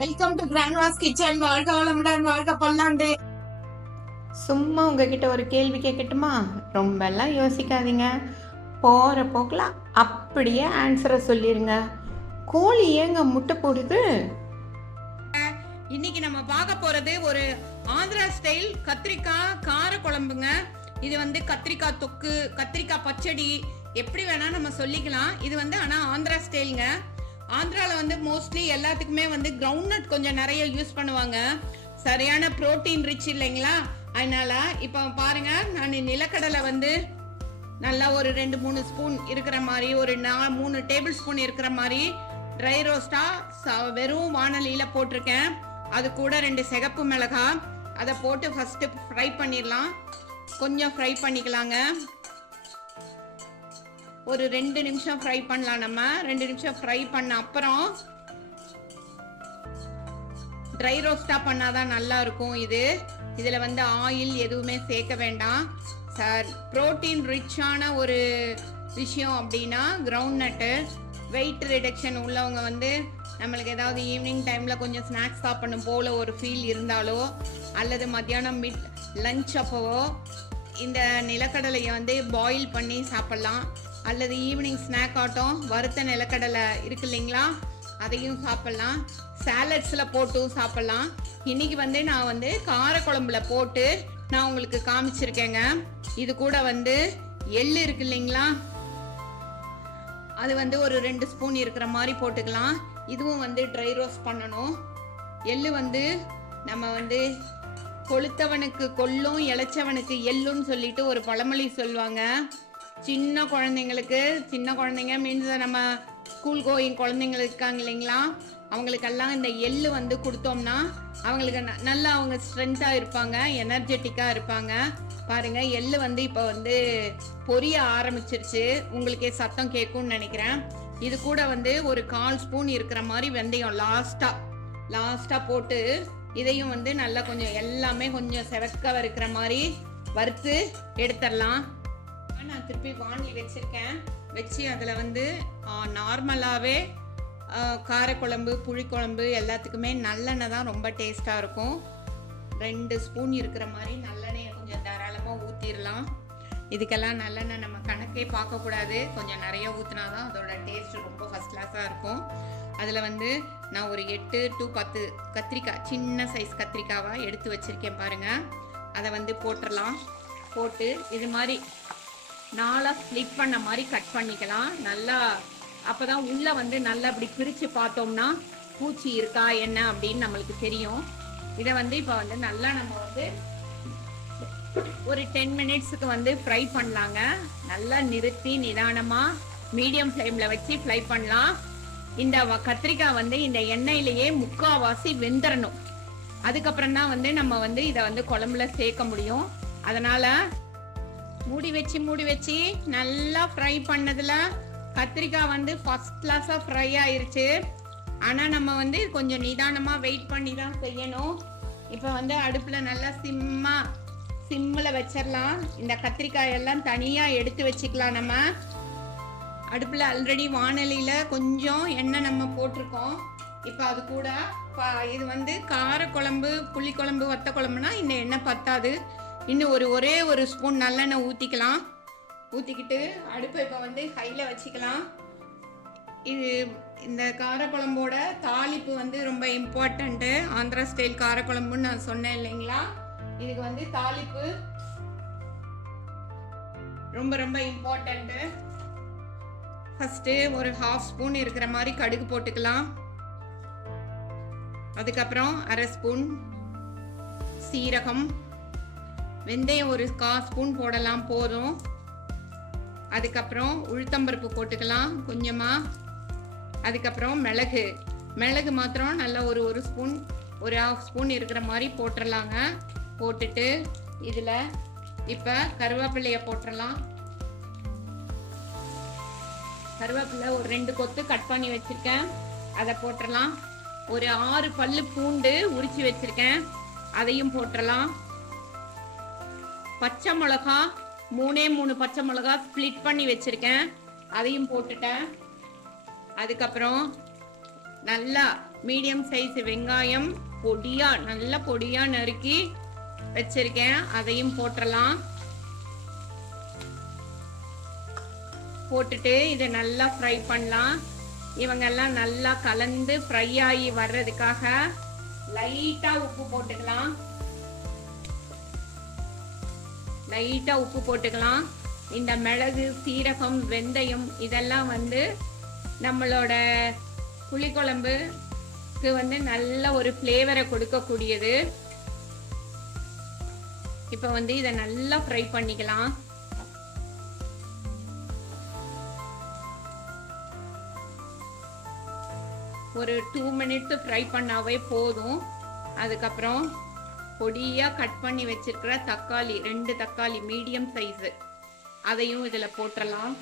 Welcome to Grandma's kitchen. வாழ்க வளமுடன், வாழ்க பல்லாண்டு. சும்மா உங்ககிட்ட ஒரு கேள்வி கேட்கட்டுமா? ரொம்பலாம் யோசிக்காதீங்க, போகிற போக்கில் அப்படியே ஆன்சரை சொல்லிடுங்க. கோழி ஏங்க முட்டை போடுது? இன்னைக்கு நம்ம பார்க்க போறது ஒரு ஆந்திரா ஸ்டைல் கத்திரிக்காய் கார குழம்புங்க. இது வந்து கத்திரிக்காய் தொக்கு, கத்திரிக்காய் பச்சடி, எப்படி வேணா நம்ம சொல்லிக்கலாம். இது வந்து ஆனா ஆந்திரா ஸ்டைலுங்க. ஆந்திராவில் வந்து மோஸ்ட்லி எல்லாத்துக்குமே வந்து கிரவுண்ட்நட் கொஞ்சம் நிறைய யூஸ் பண்ணுவாங்க. சரியான ப்ரோட்டீன் ரிச் இல்லைங்களா? அதனால இப்போ பாருங்க, நான் நிலக்கடலை வந்து நல்லா ஒரு 2-3 ஸ்பூன் இருக்கிற மாதிரி, ஒரு 3 டேபிள் ஸ்பூன் இருக்கிற மாதிரி ட்ரை ரோஸ்டா வெறும் வானலியில் போட்டிருக்கேன். அது கூட 2 சிகப்பு மிளகாய், அதை போட்டு ஃபர்ஸ்ட் ஃப்ரை பண்ணிடலாம். கொஞ்சம் ஃப்ரை பண்ணிக்கலாங்க. ஒரு 2 நிமிஷம் ஃப்ரை பண்ணலாம். நம்ம 2 நிமிஷம் ஃப்ரை பண்ண அப்புறம் ட்ரை ரோஸ்டா பண்ணாதான் நல்லா இருக்கும். இதில் வந்து ஆயில் எதுவுமே சேர்க்க வேண்டாம். ப்ரோட்டீன் ரிச்சான ஒரு விஷயம் அப்படின்னா கிரவுண்ட் நட்டு. வெயிட் ரிடக்ஷன் உள்ளவங்க வந்து நம்மளுக்கு ஏதாவது ஈவினிங் டைமில் கொஞ்சம் ஸ்நாக்ஸ் சாப்பிடணும் போல் ஒரு ஃபீல் இருந்தாலோ, அல்லது மத்தியானம் லஞ்ச் அப்போவோ இந்த நிலக்கடலையை வந்து பாயில் பண்ணி சாப்பிட்லாம். அல்லது ஈவினிங் ஸ்நாக் ஆட்டம் வறுத்த நிலக்கடலை இருக்கு இல்லைங்களா, அதையும் சாப்பிட்லாம். சாலட்ஸில் போட்டும் சாப்பிட்லாம். இன்னைக்கு வந்து நான் வந்து காரக்குழம்புல போட்டு நான் உங்களுக்கு காமிச்சிருக்கேங்க. இது கூட வந்து எள்ளு இருக்கு இல்லைங்களா, அது வந்து ஒரு 2 ஸ்பூன் இருக்கிற மாதிரி போட்டுக்கலாம். இதுவும் வந்து ட்ரை ரோஸ்ட் பண்ணணும். எள்ளு வந்து நம்ம வந்து கொளுத்தவனுக்கு கொல்லும், இளைச்சவனுக்கு எள்ளுன்னு சொல்லிட்டு ஒரு பழமொழி சொல்லுவாங்க. சின்ன குழந்தைங்க மீன்ஸ் நம்ம ஸ்கூல் கோயிங் குழந்தைங்களுக்கு இருக்காங்க இல்லைங்களா, அவங்களுக்கெல்லாம் இந்த எள்ளு வந்து கொடுத்தோம்னா அவங்களுக்கு நல்லா அவங்க ஸ்ட்ரென்த்தாக இருப்பாங்க, எனர்ஜெட்டிக்காக இருப்பாங்க. பாருங்க, எள்ளு வந்து இப்போ வந்து பொரிய ஆரம்பிச்சிருச்சு. உங்களுக்கே சத்தம் கேட்கும்னு நினைக்கிறேன். இது கூட வந்து ஒரு 1/4 ஸ்பூன் இருக்கிற மாதிரி வெந்தயம் லாஸ்டா போட்டு இதையும் வந்து நல்லா கொஞ்சம் எல்லாமே கொஞ்சம் செவக்க வறுக்கிற மாதிரி வறுத்து எடுத்துடலாம். நான் திருப்பி வாங்கி வச்சு அதில் வந்து நார்மலாகவே காரக்குழம்பு, புளிக்குழம்பு எல்லாத்துக்குமே நல்லெண்ணெய் தான் ரொம்ப டேஸ்ட்டாக இருக்கும். 2 ஸ்பூன் இருக்கிற மாதிரி நல்லெண்ணெயை கொஞ்சம் தாராளமாக ஊற்றிடலாம். இதுக்கெல்லாம் நல்லெண்ணெய் நம்ம கணக்கே பார்க்கக்கூடாது, கொஞ்சம் நிறைய ஊற்றினா தான் அதோட டேஸ்ட் ரொம்ப ஃபஸ்ட் கிளாஸாக இருக்கும். அதில் வந்து நான் ஒரு 8 to 10 கத்திரிக்காய், சின்ன சைஸ் கத்திரிக்காவாக எடுத்து வச்சுருக்கேன் பாருங்கள். அதை வந்து போட்டுடலாம். போட்டு இது மாதிரி 4 ஸ்ப்ளிட் பண்ண மாதிரி கட் பண்ணிக்கலாம். நல்லா அப்போதான் உள்ளே வந்து நல்லா அப்படி பிரித்து பார்த்தோம்னா பூச்சி இருக்கா என்ன அப்படின்னு நம்மளுக்கு தெரியும். இதை வந்து இப்போ வந்து நல்லா நம்ம வந்து ஒரு 10 மினிட்ஸுக்கு வந்து ஃப்ரை பண்ணலாங்க. நல்லா நிறுத்தி நிதானமாக மீடியம் ஃப்ளேமில் வச்சு ஃப்ரை பண்ணலாம். இந்த கத்திரிக்காய் வந்து இந்த எண்ணெயிலேயே முக்கால்வாசி வெந்துடணும். அதுக்கப்புறம் தான் வந்து நம்ம வந்து இதை வந்து குழம்புல சேர்க்க முடியும். அதனால் மூடி வச்சு நல்லா ஃப்ரை பண்ணதில் கத்திரிக்காய் வந்து ஃபர்ஸ்ட் கிளாஸாக ஃப்ரை ஆயிடுச்சு. ஆனால் நம்ம வந்து கொஞ்சம் நிதானமாக வெயிட் பண்ணி தான் செய்யணும். இப்போ வந்து அடுப்பில் நல்லா சிம்மில் வச்சிடலாம். இந்த கத்திரிக்காயெல்லாம் தனியாக எடுத்து வச்சுக்கலாம். நம்ம அடுப்பில் ஆல்ரெடி வானலியில் கொஞ்சம் எண்ணெய் நம்ம போட்டிருக்கோம். இப்போ அது கூட இது வந்து காரக்குழம்பு, புளிக்குழம்பு, வத்த குழம்புனா இந்த எண்ணெய் பத்தாது. இன்னும் ஒரே ஒரு ஸ்பூன் நல்லெண்ணெய் ஊற்றிக்கலாம். ஊற்றிக்கிட்டு அடுப்பை இப்போ வந்து ஹையில் வச்சுக்கலாம். இந்த காரக்குழம்போட தாளிப்பு வந்து ரொம்ப இம்பார்ட்டண்ட்டு. ஆந்திரா ஸ்டைல் காரக்குழம்புன்னு நான் சொன்னேன் இல்லைங்களா, இதுக்கு வந்து தாளிப்பு ரொம்ப ரொம்ப இம்பார்ட்டண்ட்டு. ஃபஸ்ட்டு ஒரு 1/2 ஸ்பூன் இருக்கிற மாதிரி கடுகு போட்டுக்கலாம். அதுக்கப்புறம் 1/2 ஸ்பூன் சீரகம், வெந்தயம் ஒரு 1/4 ஸ்பூன் போடலாம் போதும். அதுக்கப்புறம் உளுத்தம்பருப்பு போட்டுக்கலாம் கொஞ்சமாக. அதுக்கப்புறம் மிளகு மாத்திரம் நல்லா ஒரு ஸ்பூன், ஒரு 1/2 ஸ்பூன் இருக்கிற மாதிரி போட்டுடலாங்க. போட்டுட்டு இதில் இப்போ கருவேப்பிலையை போட்டுடலாம். கருவேப்பிலை ஒரு 2 கொத்து கட் பண்ணி வச்சுருக்கேன், அதை போட்டுடலாம். ஒரு 6 பல்லு பூண்டு உரிச்சு வச்சுருக்கேன், அதையும் போட்டுடலாம். பச்சை மிளகா 3 பச்சை மிளகா ஸ்ப்ளிட் பண்ணி வச்சிருக்கேன், அதையும் போட்டுட்டேன். அதுக்கப்புறம் நல்லா மீடியம் சைஸ் வெங்காயம் நல்ல பொடியா நறுக்கி வச்சிருக்கேன், அதையும் போட்டுடலாம். போட்டுட்டு இதை நல்லா ஃப்ரை பண்ணலாம். இவங்கெல்லாம் நல்லா கலந்து ஃப்ரை ஆகி வர்றதுக்காக லைட்டா உப்பு போட்டுக்கலாம். இந்த மிளகு, சீரகம், வெந்தயம் இதெல்லாம் வந்து நம்மளோட புளிக்குழம்புக்கு வந்து நல்ல ஒரு ஃப்ளேவரை கொடுக்கக்கூடியது. இப்போ வந்து இதை நல்லா ஃப்ரை பண்ணிக்கலாம். ஒரு 2 மினிட்ஸ் ஃப்ரை பண்ணாவே போதும். அதுக்கப்புறம் பொடியா கட் பண்ணி வச்சிருக்கிற தக்காளி, 2 தக்காளி மீடியம் சைஸ், அதையும் இதுல போட்டுடலாம்.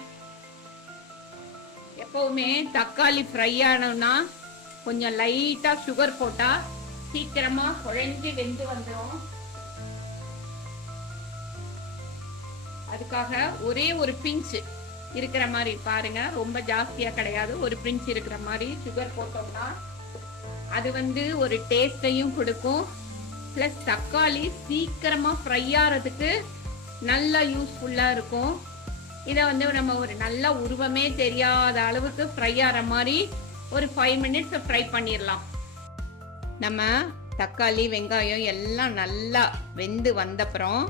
எப்பவுமே தக்காளி ஃப்ரை ஆனோம்னா கொஞ்சம் லைட்டா சுகர் போட்டா சீக்கிரமா குழஞ்சு வெந்து வந்துடும். அதுக்காக ஒரே ஒரு பிஞ்ச் இருக்கிற மாதிரி பாருங்க, ரொம்ப ஜாஸ்தியா கிடையாது, ஒரு பிஞ்ச் இருக்கிற மாதிரி சுகர் போட்டோம்னா அது வந்து ஒரு டேஸ்டையும் கொடுக்கும். பிளஸ் தக்காளி சீக்கிரமா ஃப்ரை ஆகிறதுக்கு நல்லா யூஸ்ஃபுல்லா இருக்கும். இதை வந்து நம்ம ஒரு நல்ல உருவமே தெரியாத அளவுக்கு ஃப்ரை ஆகிற மாதிரி ஒரு 5 மினிட்ஸ் ஃப்ரை பண்ணிடலாம். நம்ம தக்காளி, வெங்காயம் எல்லாம் நல்லா வெந்து வந்தப்புறம்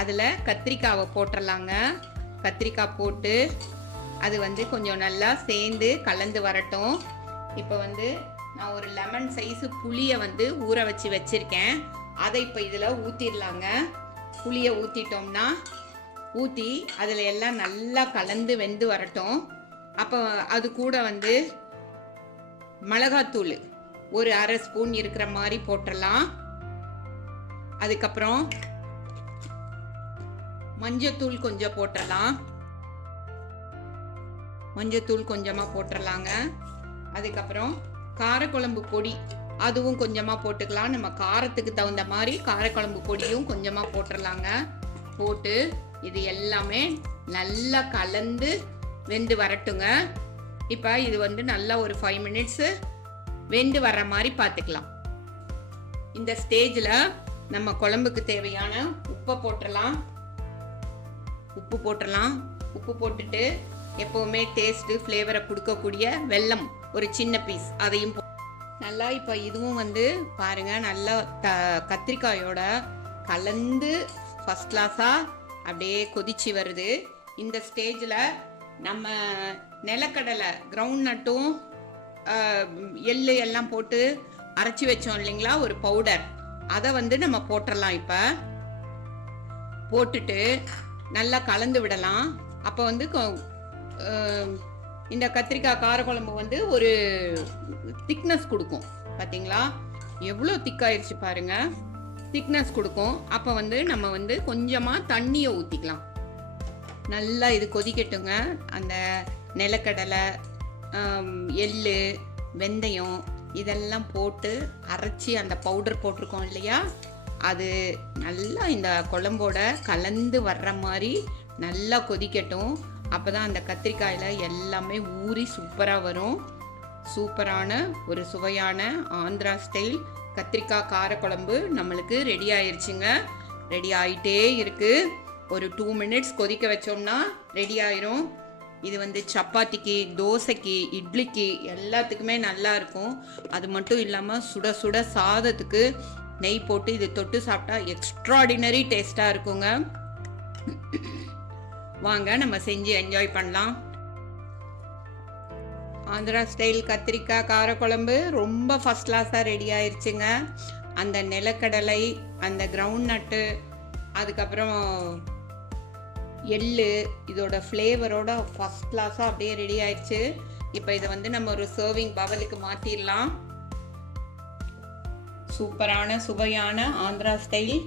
அதில் கத்திரிக்காவை போட்டுடலாங்க. கத்திரிக்காய் போட்டு அது வந்து கொஞ்சம் நல்லா சேர்ந்து கலந்து வரட்டும். இப்போ வந்து நான் ஒரு லெமன் சைஸு புளியை வந்து ஊற வச்சு வச்சுருக்கேன், அதை இப்போ இதில் ஊற்றிடலாங்க. புளியை ஊற்றிட்டோம்னா ஊற்றி அதில் எல்லாம் நல்லா கலந்து வெந்து வரட்டும். அப்போ அது கூட வந்து மிளகாத்தூள் ஒரு 1/2 ஸ்பூன் இருக்கிற மாதிரி போட்டுடலாம். அதுக்கப்புறம் மஞ்சத்தூள் கொஞ்சம் போட்டுடலாம். மஞ்சத்தூள் கொஞ்சமாக போட்டுடலாங்க. அதுக்கப்புறம் காரக்குழம்பு பொடி அதுவும் கொஞ்சமாக போட்டுக்கலாம். நம்ம காரத்துக்கு தகுந்த மாதிரி காரக்குழம்பு பொடியும் கொஞ்சமாக போட்டுடலாங்க. போட்டு இது எல்லாமே நல்லா கலந்து வெந்து வரட்டுங்க. இப்போ இது வந்து நல்லா ஒரு 5 மினிட்ஸு வெந்து வர்ற மாதிரி பார்த்துக்கலாம். இந்த ஸ்டேஜில் நம்ம குழம்புக்கு தேவையான உப்பை போட்டுடலாம். உப்பு போட்டுட்டு எப்போவுமே டேஸ்ட்டு ஃப்ளேவரை கொடுக்கக்கூடிய வெல்லம் ஒரு சின்ன பீஸ் அதையும் நல்லா இப்போ இதுவும் வந்து பாருங்கள் நல்லா கத்திரிக்காயோட கலந்து ஃபஸ்ட் கிளாஸாக அப்படியே கொதிச்சு வருது. இந்த ஸ்டேஜில் நம்ம நிலக்கடலை, கிரவுண்ட் நட்டும் எள்ளு எல்லாம் போட்டு அரைச்சி வச்சோம் இல்லைங்களா ஒரு பவுடர், அதை வந்து நம்ம போட்டுடலாம். இப்போ போட்டுட்டு நல்லா கலந்து விடலாம். அப்போ வந்து இந்த கத்திரிக்காய் காரக்குழம்பு வந்து ஒரு திக்னஸ் கொடுக்கும். பார்த்தீங்களா எவ்வளோ திக்காயிருச்சு பாருங்க, திக்னஸ் கொடுக்கும். அப்போ வந்து நம்ம வந்து கொஞ்சமாக தண்ணியை ஊற்றிக்கலாம். நல்லா இது கொதிக்கட்டுங்க. அந்த நிலக்கடலை, எள்ளு, வெந்தயம் இதெல்லாம் போட்டு அரைச்சி அந்த பவுடர் போட்டிருக்கோம் இல்லையா, அது நல்லா இந்த குழம்போட கலந்து வர்ற மாதிரி நல்லா கொதிக்கட்டும். அப்போ தான் அந்த கத்திரிக்காயில் எல்லாமே ஊறி சூப்பராக வரும். சூப்பரான ஒரு சுவையான ஆந்திரா ஸ்டைல் கத்திரிக்காய் காரக்குழம்பு நம்மளுக்கு ரெடி ஆயிடுச்சுங்க. ரெடி ஆகிட்டே இருக்குது. ஒரு 2 மினிட்ஸ் கொதிக்க வச்சோம்னா ரெடி ஆயிரும். இது வந்து சப்பாத்திக்கு, தோசைக்கு, இட்லிக்கு எல்லாத்துக்குமே நல்லா இருக்கும். அது மட்டும் இல்லாமல் சுட சுட சாதத்துக்கு நெய் போட்டு இது தொட்டு சாப்பிட்டா எக்ஸ்ட்ராடினரி டேஸ்ட்டாக இருக்குங்க. வாங்க நம்ம செஞ்சு என்ஜாய் பண்ணலாம். ஆந்திரா ஸ்டைல் கத்திரிக்காய் காரக்குழம்பு ரொம்ப ஃபஸ்ட் கிளாஸாக ரெடி ஆயிடுச்சுங்க. அந்த நிலக்கடலை, அந்த கிரவுண்ட் நட்டு, அதுக்கப்புறம் எள்ளு இதோட ஃப்ளேவரோட ஃபஸ்ட் கிளாஸாக அப்படியே ரெடி ஆயிடுச்சு. இப்போ இதை வந்து நம்ம ஒரு சர்விங் பவலுக்கு மாற்றிடலாம். சூப்பரான சுவையான ஆந்திரா ஸ்டைல்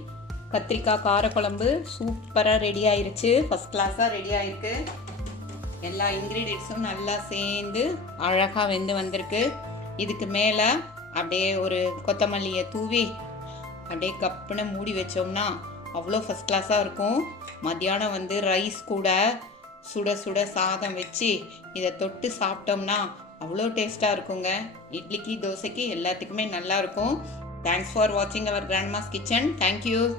கத்திரிக்காய் காரக்குழம்பு சூப்பராக ரெடி ஆயிடுச்சு. ஃபஸ்ட் கிளாஸாக ரெடி ஆயிருக்கு. எல்லா இன்க்ரீடியன்ஸும் நல்லா சேர்ந்து அழகாக வெந்து வந்திருக்கு. இதுக்கு மேலே அப்படியே ஒரு கொத்தமல்லியை தூவி அப்படியே கப்புன்னு மூடி வச்சோம்னா அவ்வளோ ஃபஸ்ட் கிளாஸாக இருக்கும். மத்தியானம் வந்து ரைஸ் கூட சுட சுட சாதம் வச்சு இதை தொட்டு சாப்பிட்டோம்னா அவ்வளோ டேஸ்ட்டாக இருக்குங்க. இட்லிக்கு, தோசைக்கு எல்லாத்துக்குமே நல்லா இருக்கும். தேங்க்ஸ் ஃபார் வாட்சிங் அவர் கிராண்ட்மாஸ் கிச்சன். தேங்க்யூ.